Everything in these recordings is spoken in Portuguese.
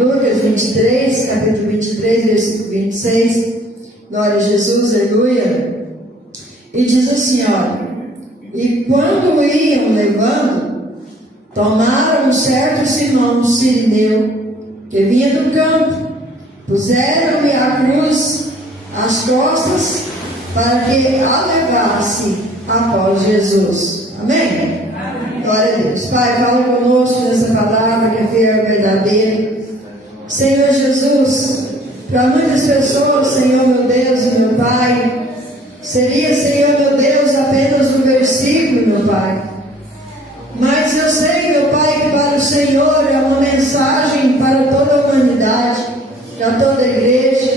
Lucas 23, capítulo 23, versículo 26. Glória a Jesus, aleluia. E diz assim, olha: e quando o iam levando, tomaram um certo Simão Cirineu, que vinha do campo, puseram-lhe a cruz às costas, para que a levasse após Jesus. Amém? Amém. Glória a Deus. Pai, fala conosco nessa palavra que é fiel e verdadeira. Senhor Jesus, para muitas pessoas, Senhor meu Deus e meu Pai, seria, Senhor meu Deus, apenas um versículo, meu Pai. Mas eu sei, meu Pai, que para o Senhor é uma mensagem para toda a humanidade, para toda a igreja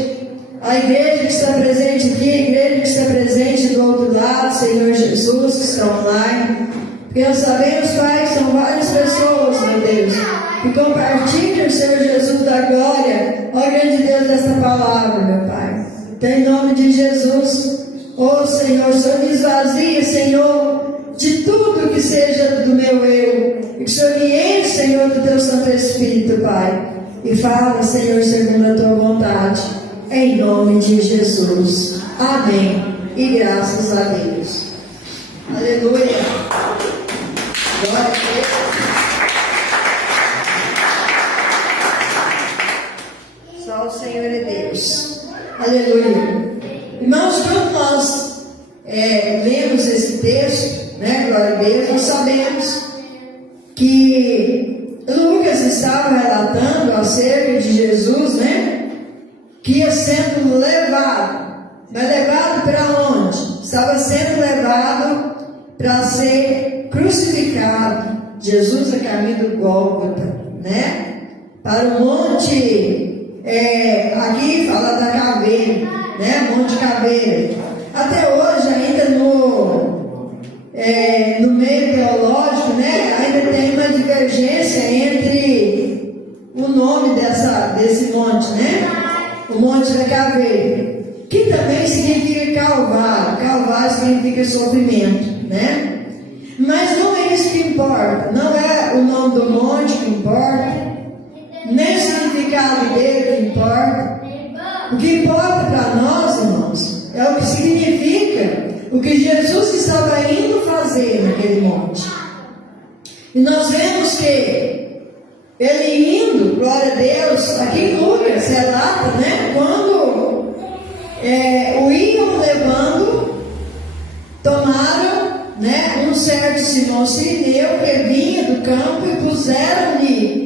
que está presente aqui, a igreja que está presente do outro lado, Senhor Jesus, que está online. Porque nós sabemos, Pai, que são várias pessoas, meu Deus, que compartilham, Senhor Jesus, da glória, ó grande Deus, desta palavra, meu Pai. Então, em nome de Jesus, ó Senhor, o Senhor me esvazia, Senhor, de tudo que seja do meu eu, e que o Senhor me enche, Senhor, do Teu Santo Espírito, Pai, e fala, Senhor, segundo a Tua vontade, em nome de Jesus. Amém. E graças a Deus. Aleluia. Glória a Deus. Só o Senhor é Deus. Aleluia. Irmãos, quando nós lemos esse texto, né, glória a Deus, nós sabemos que Lucas estava relatando acerca de Jesus, né, que ia sendo levado. Mas levado para onde? Estava sendo levado para ser crucificado. Jesus a caminho do Gólgota, né? Para o monte, aqui fala da caveira, né? Monte Caveira. Até hoje, ainda no meio teológico, né? Ainda tem uma divergência entre o nome desse monte, né? O Monte da Caveira, que também significa Calvário. Calvário significa sofrimento, né? Mas não é isso que importa. Não é o nome do monte que importa, nem o significado dele que importa. O que importa para nós, irmãos, é o que significa o que Jesus estava indo fazer naquele monte. E nós vemos que ele indo, glória a Deus, aqui em Lucas relata, né, quando o iam levando, tomaram, né, um certo Simão Cirineu que vinha do campo e puseram-lhe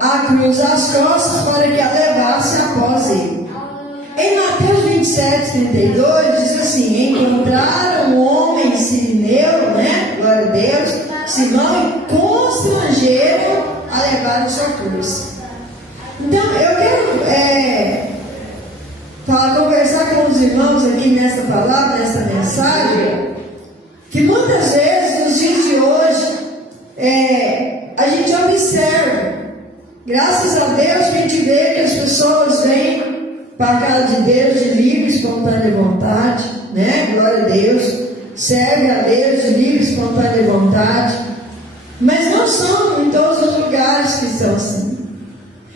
a cruz às costas para que a levasse após ele. Em Mateus 27, 32 diz assim: encontraram um homem Cirineu, né, glória a Deus, Simão, e constrangeram a levar a sua cruz. Então, eu quero conversar com os irmãos aqui nessa palavra, nessa mensagem, que muitas vezes, nos dias de hoje, a gente observa, graças a Deus, que a gente vê que as pessoas vêm para a casa de Deus de livre e espontânea vontade, né? Glória a Deus. Serve a Deus de livre e espontânea vontade, mas não são em todos os lugares que são assim.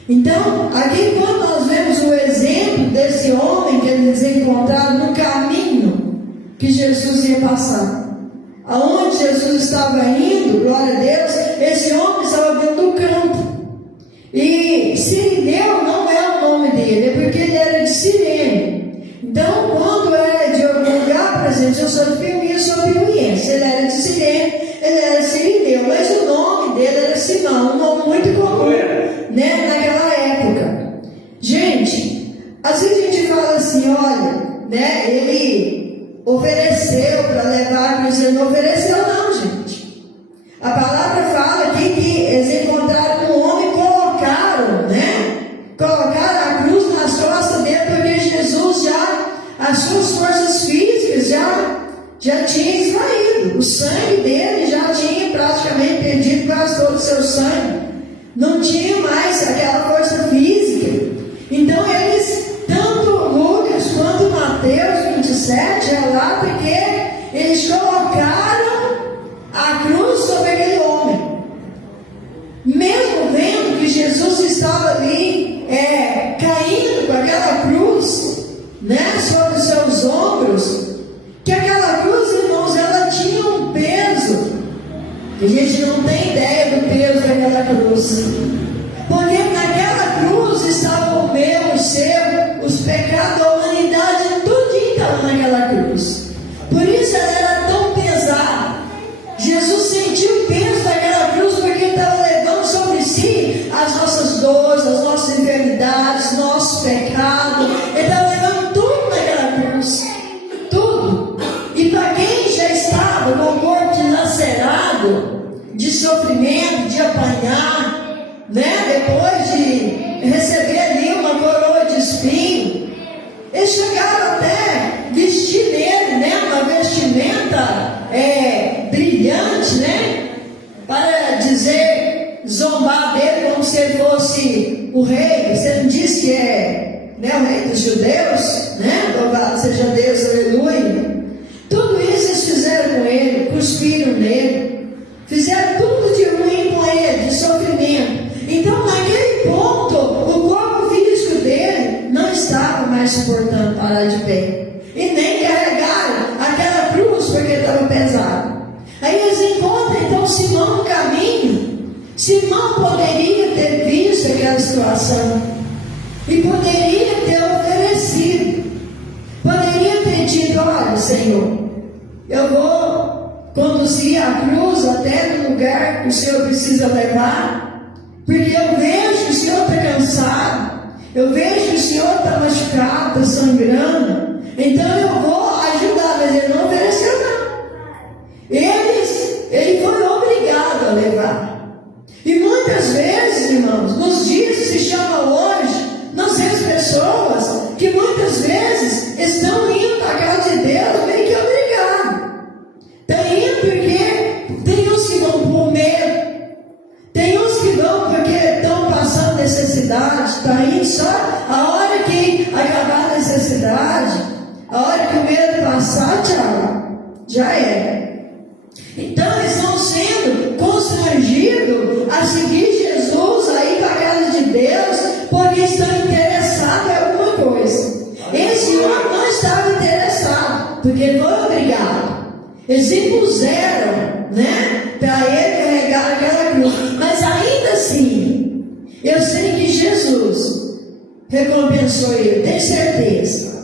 Então, aqui quando nós vemos o exemplo desse homem que eles encontraram no caminho que Jesus ia passar, aonde Jesus estava indo, glória a Deus, esse homem estava vindo do campo. E Cirineu não é o nome dele, é porque ele era de Cirene. Então, quando era de algum lugar, por exemplo, eu sou de Piuí, eu sou piuiense, ele era de Cirene, ele era Cirineu, mas o nome dele era Simão, um nome muito comum, né, naquela época. Gente, às vezes a gente fala assim, olha, né, ele ofereceu para levar a cruz, ele não ofereceu não, gente. A palavra fala aqui que eles encontraram um homem e colocaram, né, colocaram a cruz nas costas dele, porque Jesus já, as suas forças físicas já tinha esvaído, o sangue dele já tinha praticamente perdido quase todo o seu sangue, não tinha mais aquela força física. Então eles, tanto Lucas quanto Mateus 27 relata que eles colocaram a cruz sobre aquele homem, mesmo vendo que Jesus cruz. Porque naquela cruz estava o meu, o seu, os pecados da humanidade, tudo estava naquela cruz. Por isso ela era tão pesada. Jesus sentiu o peso daquela cruz porque ele estava levando sobre si as nossas dores, as nossas enfermidades, nossos pecados. Ele estava levando tudo naquela cruz. Tudo. E para quem já estava com o corpo dilacerado, de sofrimento, de apanhar, né? Depois de receber ali uma coroa de espinho, eles chegaram até vestir nele, né? Uma vestimenta brilhante, né? Para dizer, zombar dele como se ele fosse o rei. Você não diz que é, né, o rei dos judeus, né? Louvado seja Deus, aleluia. Tudo isso eles fizeram com ele, cuspiram nele, fizeram tudo de ruim com ele, de sofrimento. Então, naquele ponto, o corpo físico dele não estava mais suportando parar de pé. E nem carregaram aquela cruz porque estava pesado. Aí eles encontram então Simão no caminho. Simão poderia ter visto aquela situação e poderia ter oferecido. Poderia ter dito: olha, Senhor, eu vou conduzir a cruz até no lugar que o Senhor precisa levar, porque eu vejo que o Senhor está cansado, eu vejo que o Senhor está machucado, está sangrando, então eu vou ajudar. Mas ele não ofereceu, não. Ele foi obrigado a levar. E muitas vezes, irmãos, nos dias que se chama hoje, nós temos pessoas que muitas vezes estão indo para a casa de Deus meio que obrigado. Estão indo porque tem uns que vão por medo, tem uns que vão porque estão passando necessidade, está indo só a hora que acabar a necessidade, a hora que o medo passar, tchau, já era. Então eles estão sendo constrangidos a seguir Jesus, a ir para a casa de Deus, porque estão interessados em alguma coisa. Esse homem não estava interessado, porque ele foi obrigado. Eles impuseram, né, para ele carregar aquela cruz. Mas ainda assim, eu sei que Jesus recompensou ele, tenho certeza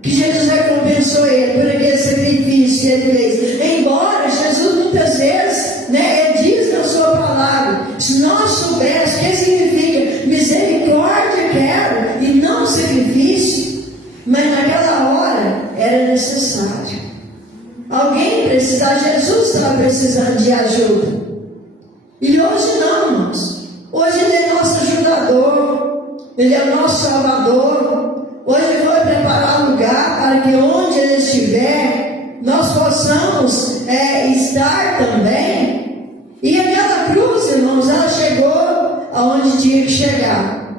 que Jesus recompensou ele por aquele sacrifício que ele fez. Embora Jesus muitas vezes, né, ele diz na sua palavra, se nós soubéssemos o que significa misericórdia quero e não sacrifício, mas naquela hora era necessário. Alguém precisava, Jesus estava precisando de ajuda. E hoje não, irmãos. Hoje ele é nosso ajudador, ele é o nosso salvador. Hoje ele vai preparar lugar para que onde ele estiver, nós possamos estar também. E aquela cruz, irmãos, ela chegou aonde tinha que chegar.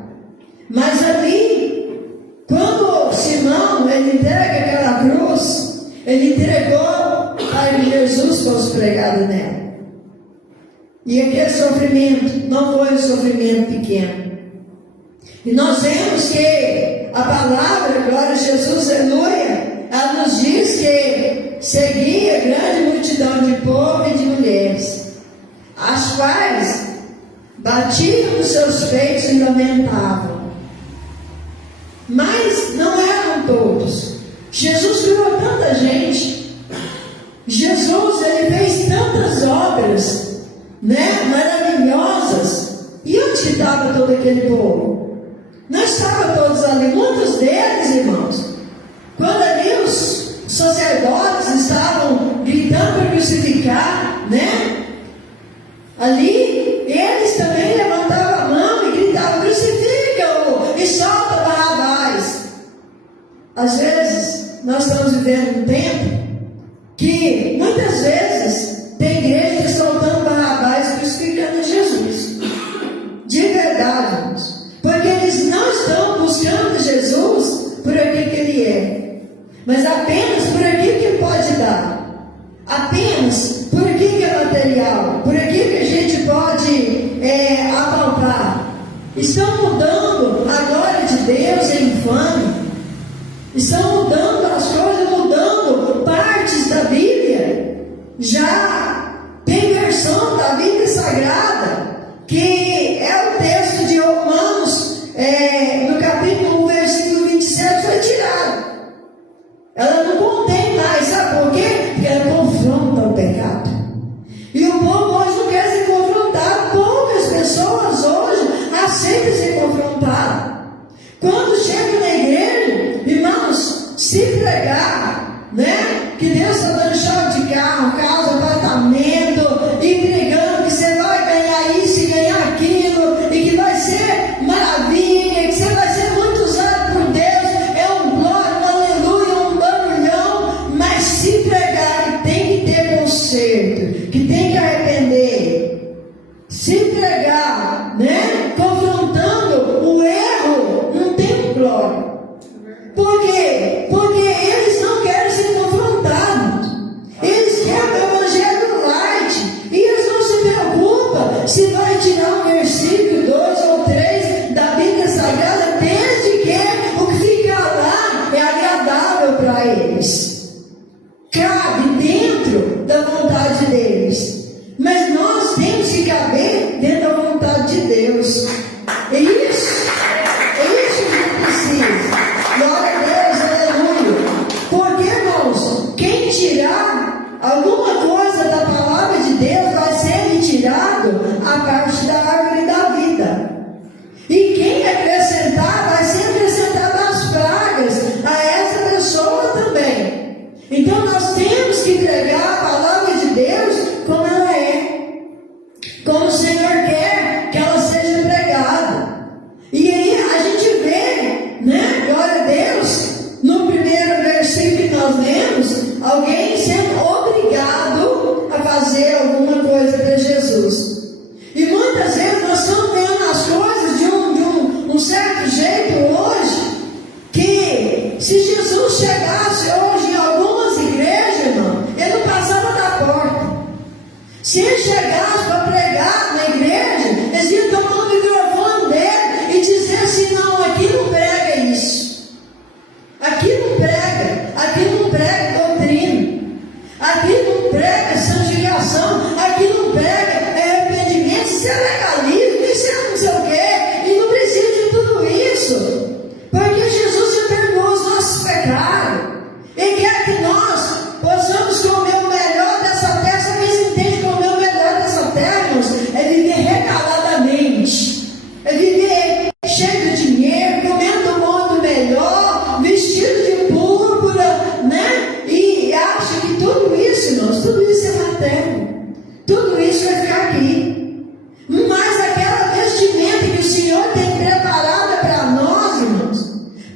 Mas ali, quando Simão ele entrega aquela cruz, ele entregou para que Jesus fosse pregado nela. E aquele sofrimento não foi um sofrimento pequeno. E nós vemos que a palavra, glória a Jesus, aleluia, ela nos diz que seguia grande multidão de povo e de mulheres, as quais batiam nos seus peitos e lamentavam. Mas não eram todos. Jesus curou tanta gente. Jesus, ele fez tantas obras, né, maravilhosas. E onde estava todo aquele povo? Não estavam todos ali. Muitos deles, irmãos, quando ali os sacerdotes estavam gritando para crucificar, né? Ali, eles também levantavam a mão e gritavam: crucifica-o e solta Barrabás. Às vezes, nós estamos vivendo um tempo que, muitas vezes, tem igreja soltando Barrabás e crucificando Jesus. De verdade, irmãos. Porque eles não estão buscando Jesus por aquilo que Ele é, mas apenas por aquilo que Ele pode dar, apenas por aquilo que é material, por aquilo que a gente pode apalpar. Estão mudando a glória de Deus em infâmia, estão mudando as coisas, mudando partes da Bíblia. Já tem versão da Bíblia Sagrada que é Quando chega na igreja, irmãos, se pregar, né? Que Deus está dando chave de carro, casa, apartamento, e pregando que você vai ganhar isso e ganhar aquilo, e que vai ser maravilha, que você vai ser muito usado por Deus, é um glória, um aleluia, um barulhão, mas se pregar que tem que ter conserto, que tem que arrepender, se pregar, né? Confrontando o erro, não tem glória. Por quê? Porque eles não querem ser confrontados. Eles querem o evangelho light. E eles não se preocupam se vai tirar um versículo, 2 ou 3 da Bíblia Sagrada, desde que o que fica lá é agradável para eles. Cabe dentro da vontade deles. Mas nós temos que caber dentro da vontade de Deus. É isso que precisa. Glória a Deus, aleluia. Porque, irmãos, quem tirar alguma coisa da palavra de Deus vai ser retirado a parte da árvore da vida. E quem acrescentar vai ser acrescentado as pragas a essa pessoa também. Então nós temos que pregar a palavra de Deus como ela é, como o Senhor quer que ela seja pregada. E aí a gente vê, né? Glória a Deus, no primeiro versículo que nós lemos, alguém sendo obrigado a fazer alguma coisa para Jesus. E muitas vezes nós estamos vendo as coisas de um certo jeito hoje, que se Jesus chegasse hoje em algumas igrejas, irmão, ele não passava da porta. Se ele chegasse para pregar na igreja, eles iam tomar o microfone dele e dizer assim: não, aqui não prega isso, aqui não prega doutrina, aqui não prega santificação, aqui não prega arrependimento, isso é legalismo, isso é não sei o quê, e não precisa de tudo isso, porque Jesus já perdoou os nossos pecados, e quer que nós possamos comer o melhor dessa terra. Sabe quem se entende comer o melhor dessa terra, irmãos? É viver regaladamente, é viver cheio de dinheiro, comendo do bom e do melhor, vestido de púrpura, né? E acha que tudo isso, irmãos, tudo isso é matéria, tudo isso vai ficar aqui. Mas aquela vestimenta que o Senhor tem preparada para nós, irmãos,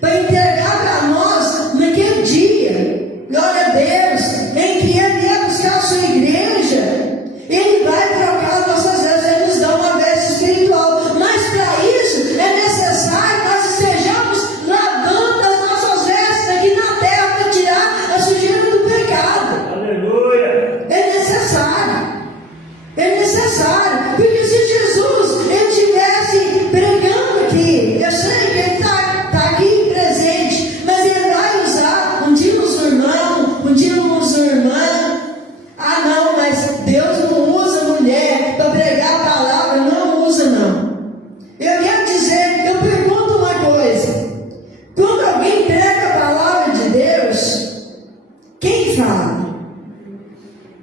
para entregar para nós naquele dia, glória a Deus, em que Ele vier buscar a sua igreja, Ele vai trocar as nossas vestes, Ele nos dá uma veste espiritual. Mas para isso é necessário que nós estejamos lavando as nossas vestes aqui na terra para tirar a sujeira do pecado. Aleluia! É necessário. É necessário. Porque se Jesus ele estivesse pregando aqui, eu sei que Ele está aqui presente, mas Ele vai usar um dia uns irmãos, um dia uns irmãs. Ah, não, mas Deus não usa mulher para pregar a palavra, não usa não. Eu quero dizer, eu pergunto uma coisa: quando alguém prega a palavra de Deus, quem fala?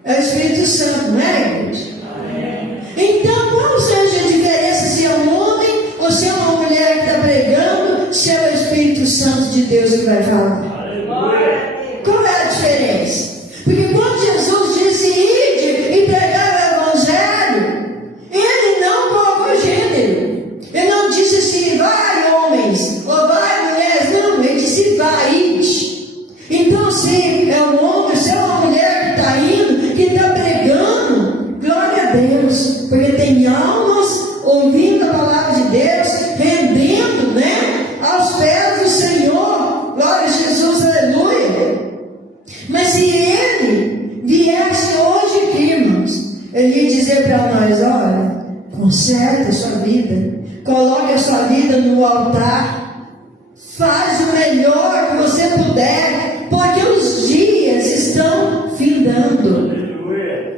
É o Espírito Santo, não é, igreja? Então, qual seja a diferença se é um homem ou se é uma mulher que está pregando, se é o Espírito Santo de Deus que vai falar? Qual é a diferença? Porque quando Jesus disse ide e pregar o Evangelho, Ele não colocou gênero. Ele não disse assim, vai homens, ou vai mulheres. Não, Ele disse vai, ide. Então, se é um homem, se é uma mulher que está indo, que está pregando, glória a Deus, porque tem almas ouvindo a palavra de Deus, rendendo, né, aos pés do Senhor. Glória a Jesus, aleluia. Mas se Ele viesse hoje aqui, irmãos, Ele ia dizer para nós: olha, conserte a sua vida, coloque a sua vida no altar, faz o melhor que você puder, porque os dias estão findando.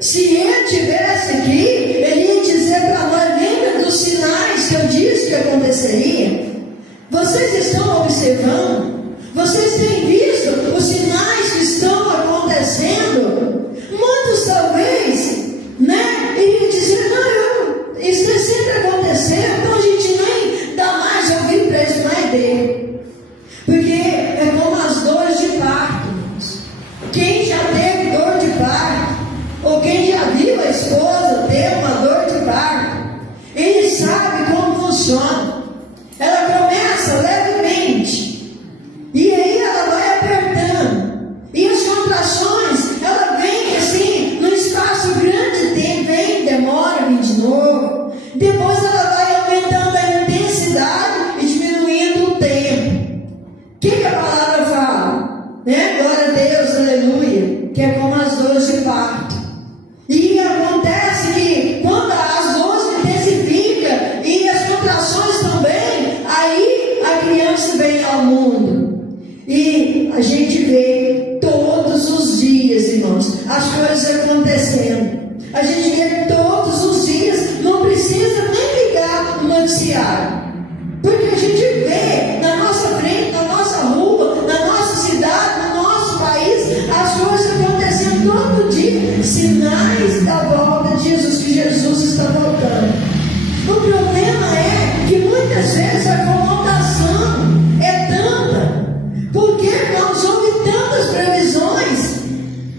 Se Ele estivesse aqui, Ele ia dizer para nós: lembra dos sinais que eu disse que aconteceria? Vocês estão observando? Vocês têm visto os sinais que estão acontecendo? Muitos talvez, né, iriam dizer: não, isso está sempre acontecendo, então a gente nem dá mais ouvido para isso, não é dele. Ela começa levemente, e aí ela vai apertando, e as contrações, ela vem assim, num espaço grande de tempo, vem, demora, vem de novo, depois ela vai aumentando a intensidade e diminuindo o tempo. O que a palavra fala? Né? Glória a Deus, aleluia, que é como as dores de parto. E acontece que quando as dores intensificam e as contrações também, aí a criança vem ao mundo. E a gente vê todos os dias, irmãos, as coisas acontecendo. A gente vê todos os dias, não precisa nem ligar no noticiário. Porque a gente vê na nossa frente, na nossa rua, na nossa cidade, no nosso país, as coisas acontecendo todo dia, sinais da volta de Jesus, que Jesus está voltando. O problema é que muitas vezes a conotação é tanta, porque nós houve tantas previsões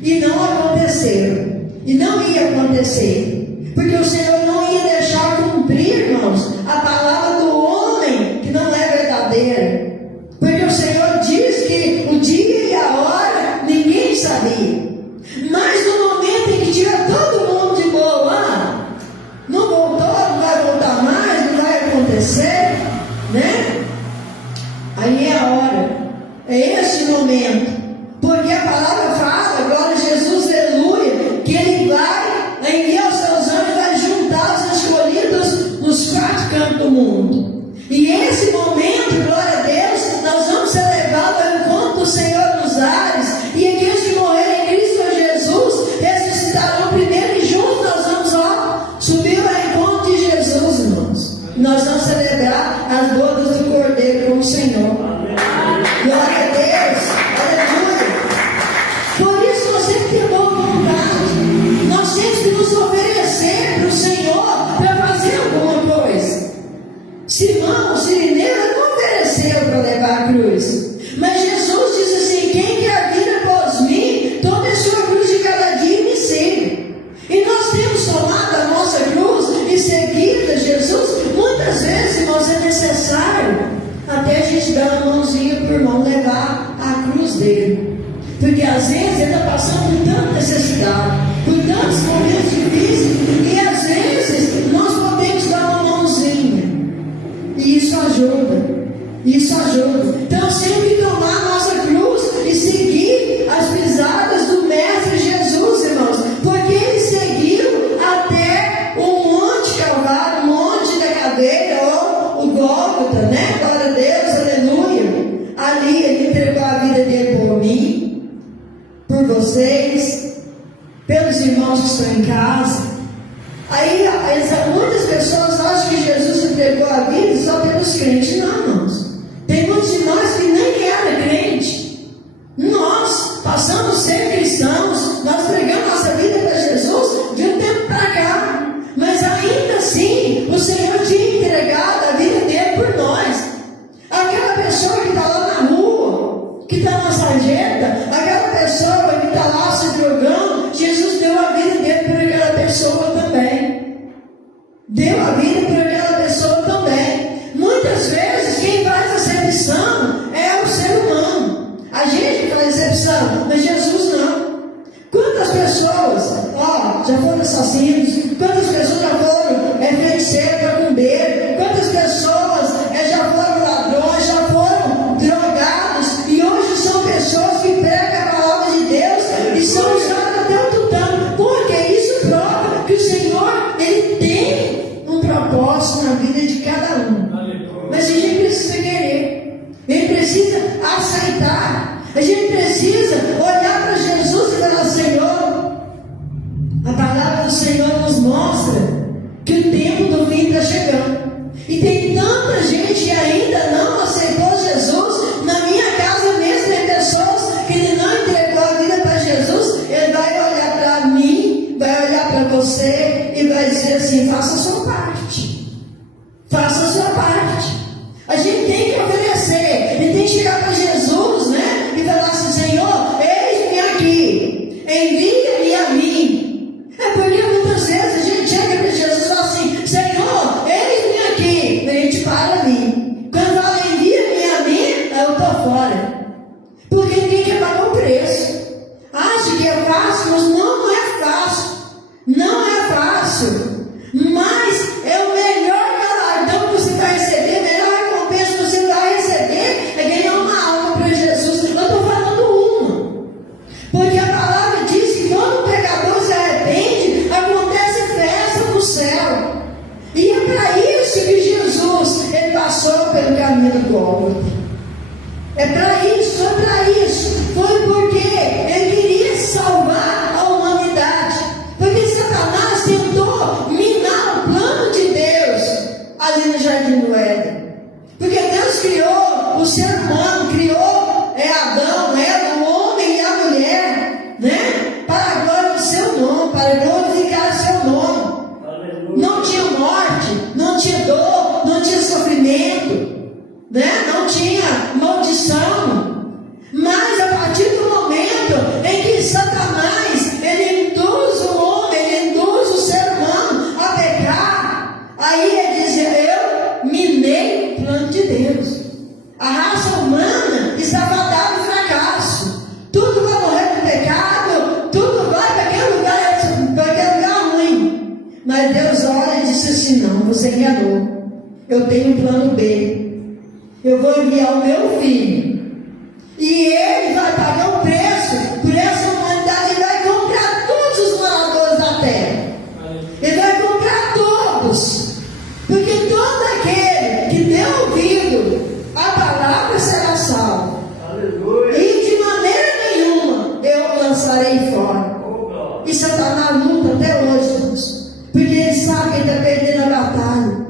e não aconteceram, e não ia acontecer, porque o Senhor não ia deixar cumprir, irmãos, a palavra do homem que não é verdadeira, porque o Senhor diz que o dia e a hora ninguém sabia, mas no momento em que tiver todo mundo de boa lá, não voltou, não vai voltar mais, não vai acontecer, né? Aí é a hora, é esse momento, porque a palavra fala, agora Jesus, aleluia, que Ele vai enviar os seus anjos, vai juntar os escolhidos nos quatro cantos do mundo. E esse momento, glória a Deus, nós vamos ser levados ao encontro do Senhor nos ares, e aqueles que morrerem em Cristo Jesus ressuscitarão primeiro, e juntos nós vamos subir ao encontro de Jesus, irmãos. Nós vamos celebrar as bodas do Cordeiro com o Senhor. Glória a Deus, aleluia. Por isso nós temos que ter boa vontade, nós temos que nos oferecer para o Senhor para fazer alguma coisa. Simão, o sirineiro, não ofereceu para levar a cruz, mas Jesus diz assim: quem quer vir após mim, tome a sua cruz de cada dia e me siga. E nós temos tomado a nossa cruz e seguido a Jesus. Muitas vezes, irmãos, é necessário até a gente dar uma mãozinha para o irmão levar a cruz dele, porque às vezes ele está passando por tanta necessidade, por tantos momentos difíceis, e às vezes nós podemos dar uma mãozinha, e isso ajuda. Então temos que tomar a nossa cruz e seguir as pisadas do Mestre Jesus, irmãos, porque Ele seguiu até o Monte Calvário, o Monte da Caveira, ou o Gólgota, né? Glória a Deus, aleluia. Ali Ele entregou a vida dele por mim, por vocês, pelos irmãos que estão em casa. Aí muitas pessoas acham que Jesus entregou a vida só pelos crentes. Não, irmãos. Tem muitos de nós que nem eram crente. Nós passamos a ser cristãos, nós entregamos nossa vida para Jesus de um tempo para cá, mas ainda assim o Senhor tinha entregado a vida dele por nós. Aquela pessoa que está lá na rua, que está na sarjeta, aquela pessoa que está lá se drogando, Jesus deu a vida dele por aquela pessoa também. Deu a vida por aquela pessoa também. Muitas vezes quem faz acepção é o ser humano. A gente faz acepção, mas Jesus não. Quantas pessoas já foram assassinos? Quantas pessoas já foram feiticeiros, macumbeiros? Quantas pessoas já foram ladrões, já foram drogados? E hoje são pessoas que pregam a palavra de Deus e são usadas até o tutano. Porque isso prova que o Senhor, Ele tem um propósito na vida de cada um. Mas a gente precisa querer, a gente precisa aceitar, a gente precisa olhar para Jesus e falar: Senhor, a palavra do Senhor nos mostra que o tempo do fim está chegando, e tem tanta gente que ainda não aceitou Jesus. Na minha casa mesmo tem pessoas que ele não entregou a vida para Jesus. Ele vai olhar para mim, vai olhar para você e vai dizer assim: faça a sua parte, faça a sua parte. A gente tem que oferecer, e tem que chegar para Jesus, né? E falar assim: Senhor, eis-me aqui, envia-me a mim. É porque muitas vezes a gente chega para Jesus e fala assim: Senhor, eis-me aqui. E a gente para ali. caminho do Gólgota. É para isso, é para isso. Foi porque ele queria salvar a humanidade. Porque Satanás tentou minar o plano de Deus ali no Jardim do Éden. Porque Deus criou o ser humano, criou Adão, Eva, o homem e a mulher, né? Para a glória do seu nome, para glorificar o seu nome. Aleluia. Não tinha morte, não tinha dor, não tinha sofrimento, né? Não tinha maldição. Mas a partir do momento em que Satanás ele induz o homem, ele induz o ser humano a pecar, aí ele diz: eu minei o plano de Deus. A raça humana está fadada ao fracasso. Tudo vai morrer no pecado, tudo vai para aquele lugar ruim. Mas Deus olha e disse assim: não, você enganou. Eu tenho um plano B. Eu vou enviar o meu filho. E ele vai pagar o preço por essa humanidade. Ele vai comprar todos os moradores da terra. Ele vai comprar todos. Porque todo aquele que deu ouvido a palavra será salvo. Aleluia. E de maneira nenhuma eu o lançarei fora. E Satanás luta até hoje, irmãos. Porque ele sabe que ele está perdendo a batalha.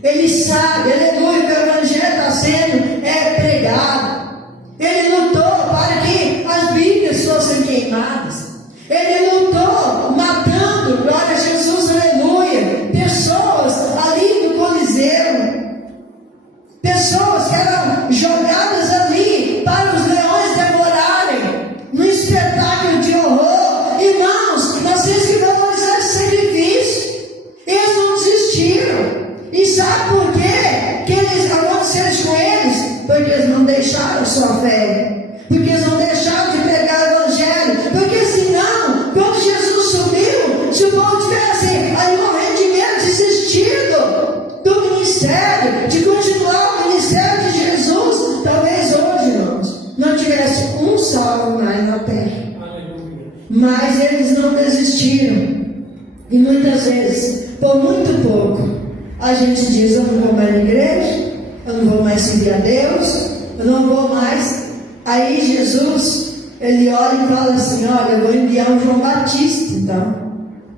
Ele sabe, aleluia, que o evangelho está sendo pregado. Ele lutou para que as Bíblias fossem queimadas. Ele lutou matando, glória a Jesus, aleluia, pessoas ali no Coliseu. Pessoas que eram jogadas ali para os leões devorarem, no espetáculo de horror. Irmãos, nós temos que valorizar esse sacrifício. Eles não desistiram. E sabe por quê que eles aconteceram com eles? Porque eles não deixaram a sua fé. Porque eles não deixaram de pregar o evangelho. Porque senão, quando Jesus subiu, se o povo tivesse aí morrendo de medo, desistido do ministério, de continuar o ministério de Jesus, talvez hoje, irmãos, não tivesse um salvo mais na terra. Mas eles não desistiram. E muitas vezes, por muito pouco, a gente diz: eu não vou mais na igreja, eu não vou mais seguir a Deus, eu não vou mais. Aí Jesus, ele olha e fala assim: olha, eu vou enviar o João Batista, então,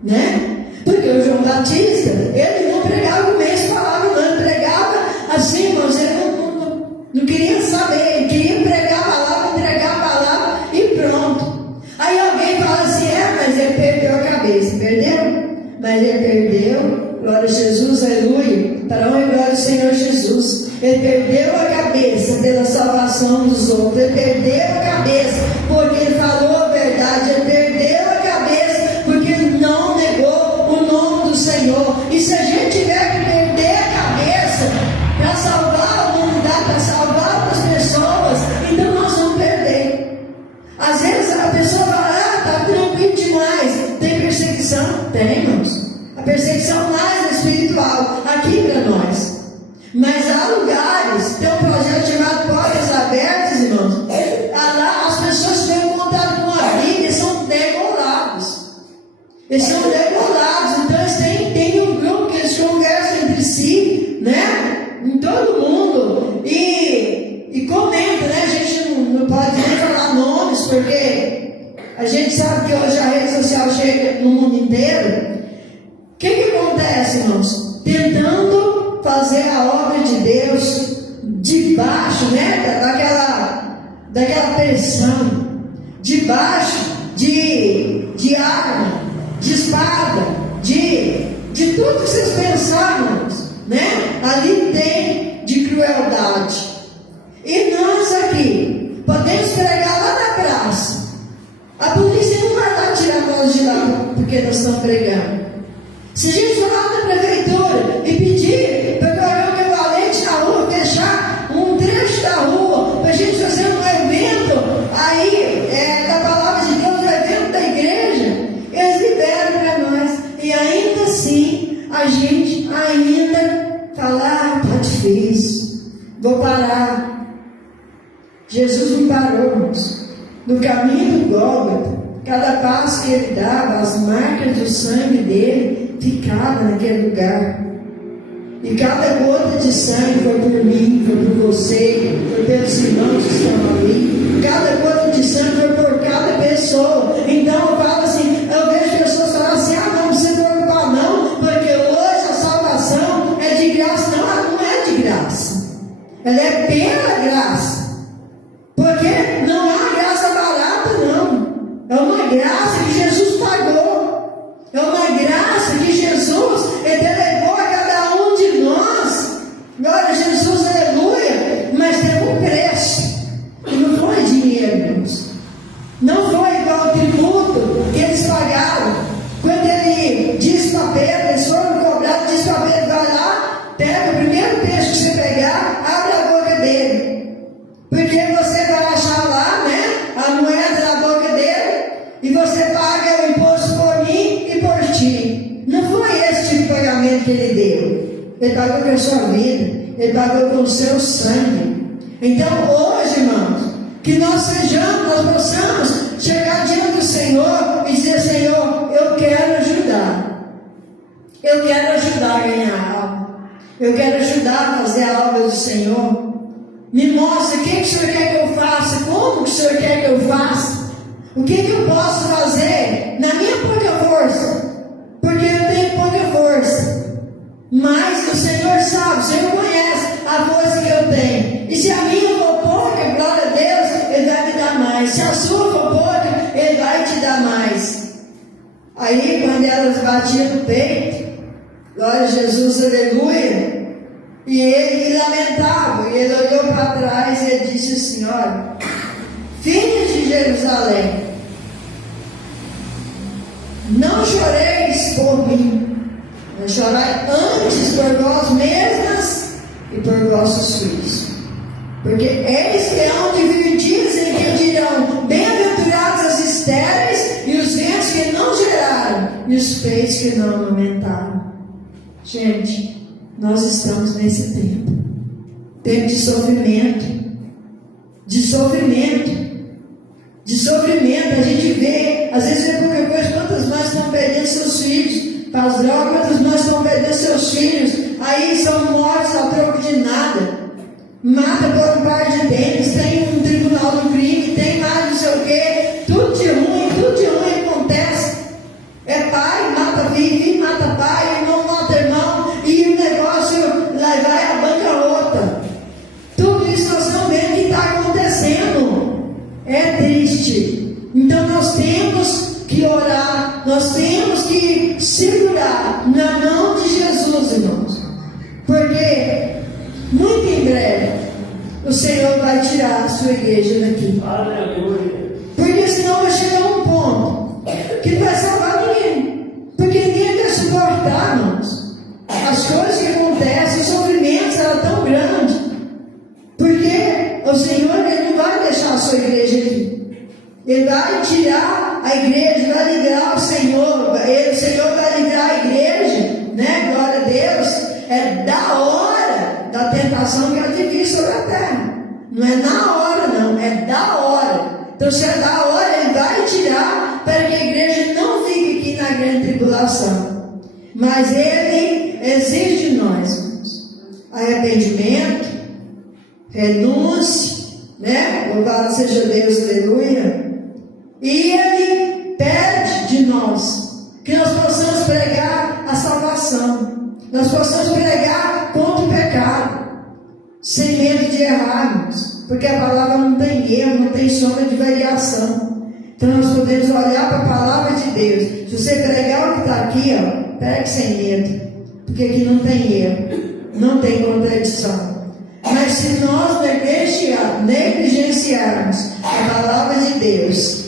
né? Porque o João Batista, ele não pregava o mesmo palavra, não, ele pregava assim, irmãos, ele não queria saber, ele queria pregar a palavra, entregar a palavra e pronto. Aí alguém fala assim: mas ele perdeu a cabeça, perdeu? Mas ele perdeu, glória a Jesus, aleluia, para a honra e glória do Senhor Jesus. Ele perdeu a cabeça pela salvação dos outros. Ele perdeu a cabeça porque ele falou a verdade. Ele perdeu a cabeça porque ele não negou o nome do Senhor. E se a gente tiver que perder a cabeça para salvar a humanidade, para salvar outras pessoas, então nós vamos perder. Às vezes a pessoa fala: está tranquilo demais. Tem perseguição? Tem, irmãos. A perseguição mais espiritual aqui para nós. Mas há lugares, tem um projeto chamado Portas Abertas, irmãos. Lá as pessoas que têm contato com a Bíblia são degolados. Eles são degolados. Então eles têm um grupo que eles conversam entre si, né? Em todo mundo. E comentam, né? A gente não pode nem falar nomes, porque a gente sabe que hoje a rede social chega no mundo inteiro. O que acontece, irmãos? Tentando fazer a obra de Deus debaixo, né, daquela pressão, debaixo de arma, de espada, de tudo que vocês pensaram, né? Ali tem de crueldade. E nós aqui podemos pregar lá na praça. A polícia não vai lá tirar nós de lá porque nós estamos pregando. Se a gente for lá na prefeitura e pedir para colocar um equivalente na rua, fechar um trecho da rua, para a gente fazer um evento aí, da palavra de Deus, um evento da igreja, eles liberam para nós. E ainda assim, a gente ainda fala: está difícil, vou parar. Jesus não parou, irmãos. No caminho do Gólgota, cada passo que ele dava, as marcas do sangue dele ficava naquele lugar. E cada gota de sangue foi por mim, foi por você, foi pelos irmãos que estão ali. Cada gota de sangue foi por cada pessoa. Então eu falo assim, eu vejo pessoas falando assim, não precisa se preocupar não, porque hoje a salvação é de graça. Não, ela não é de graça. Ela é pela graça. Porque não há graça barata não. É uma graça que Jesus pagou. É uma graça que Jesus delegou a cada um de nós. Glória a Jesus, aleluia. Mas teve um preço. E não foi dinheiro, irmãos. Não foi igual o tributo que eles pagaram. Quando ele disse para Pedro, eles foram cobrados, disse para Pedro, vai lá, pega o primeiro peixe que você pegar, abre a boca dele. Porque você vai achar lá, né, a moeda na boca dele, e você paga o imposto por mim e por ti. Não foi esse tipo de pagamento que ele deu. Ele pagou com a sua vida, ele pagou com o seu sangue. Então hoje, irmãos, que nós sejamos, nós possamos chegar diante do Senhor e dizer, Senhor, eu quero ajudar. Eu quero ajudar a ganhar algo. Eu quero ajudar a fazer a obra do Senhor. Me mostra o que o Senhor quer que eu faça, como que o Senhor quer que eu faça. O que eu posso fazer na minha pouca força. Porque eu tenho pouca força. Mas o Senhor sabe, o Senhor conhece a força que eu tenho. E se a minha for pouca, glória a Deus, Ele vai me dar mais. Se a sua for pouca, Ele vai te dar mais. Aí, quando elas batiam no peito, glória a Jesus, aleluia, e ele lamentava, e ele olhou para trás e ele disse assim, olha, filhos de Jerusalém, não choreis por mim, mas chorai antes por vós mesmas e por vossos filhos. Porque eis que é onde vir dizem que dirão, bem-aventurados as estéreis e os ventos que não geraram e os peitos que não amamentaram. Gente, nós estamos nesse tempo de sofrimento, de sofrimento. A gente vê, às vezes vê qualquer coisa, quantas mães estão perdendo seus filhos para as drogas, quantas mães estão perdendo seus filhos, aí são mortos a troco de nada. Mata por um par de dentes, tem um tribunal do crime, tem mais não sei o que, tudo de ruim acontece. É pai, mata filho mata pai, irmão mata irmão, e o negócio lá vai a banca outra. Tudo isso nós estamos vendo que está acontecendo. É triste. Então nós temos que orar, nós temos que segurar na mão de Jesus, irmãos. Porque muito em breve o Senhor vai tirar a sua igreja daqui. Aleluia. Porque senão vai chegar um ponto que não vai salvar ninguém. Porque ninguém vai suportar, irmãos. As coisas que acontecem, os sofrimentos eram tão grandes. Porque o Senhor ele não vai deixar a sua igreja aqui. Ele vai tirar a igreja, vai livrar o Senhor. O Senhor vai livrar a igreja, né? Glória a Deus. É da hora da tentação que há de vir sobre a terra. Não é na hora, não. É da hora. Então, se é da hora, Ele vai tirar para que a igreja não fique aqui na grande tribulação. Mas Ele exige de nós, irmãos, arrependimento, renúncia, né? Louvado seja Deus, aleluia. E Ele pede de nós que nós possamos pregar a salvação. Nós possamos pregar contra o pecado, sem medo de errarmos, porque a palavra não tem erro, não tem sombra de variação. Então nós podemos olhar para a palavra de Deus. Se você pregar o que está aqui, ó, pregue sem medo, porque aqui não tem erro, não tem contradição. Mas se nós negligenciarmos a palavra de Deus,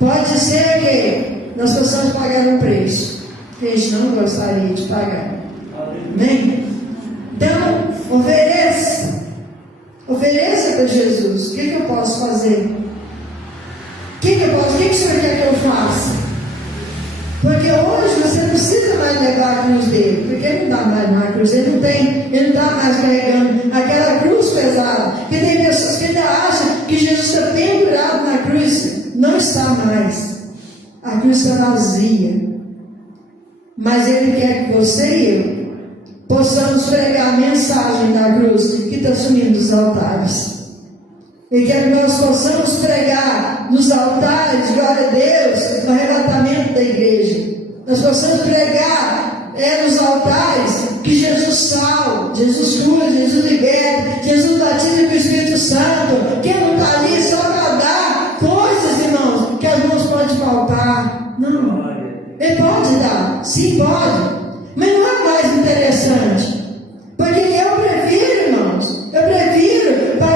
pode ser que nós possamos pagar um preço que a gente não gostaria de pagar. Amém? Então, ofereça para Jesus. O que eu posso fazer? O que o Senhor quer que eu faça? Porque hoje você não precisa mais levar a cruz dele, porque ele não está mais na cruz, ele não está mais carregando aquela cruz pesada. Porque tem pessoas que ainda acham que Jesus está pendurado na cruz. Não está mais. A cruz está vazia. Mas Ele quer que você e eu possamos pregar a mensagem da cruz, que está sumindo dos altares. Ele quer que nós possamos pregar nos altares, glória a Deus, no arrebatamento da igreja. Nós possamos pregar nos altares que Jesus salva, Jesus cura, Jesus liberta, Jesus batiza com o Espírito Santo. Quem não está ali só para dar coisas, irmãos, que as mãos podem palpar. Não. Ele pode dar, sim, pode. Mas não é mais interessante. Porque eu prefiro, irmãos,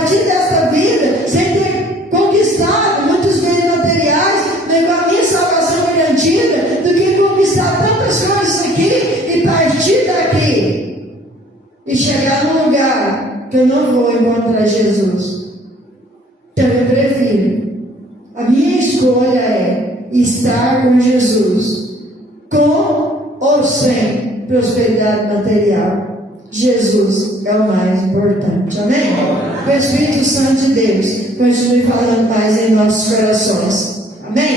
partir desta vida sem ter conquistado muitos bens materiais, levar a minha salvação garantida, do que conquistar tantas coisas aqui e partir daqui e chegar num lugar que eu não vou encontrar Jesus. Então eu prefiro. A minha escolha é estar com Jesus, com ou sem prosperidade material. Jesus é o mais importante, amém? O Espírito Santo de Deus continue falando mais em nossos corações, amém?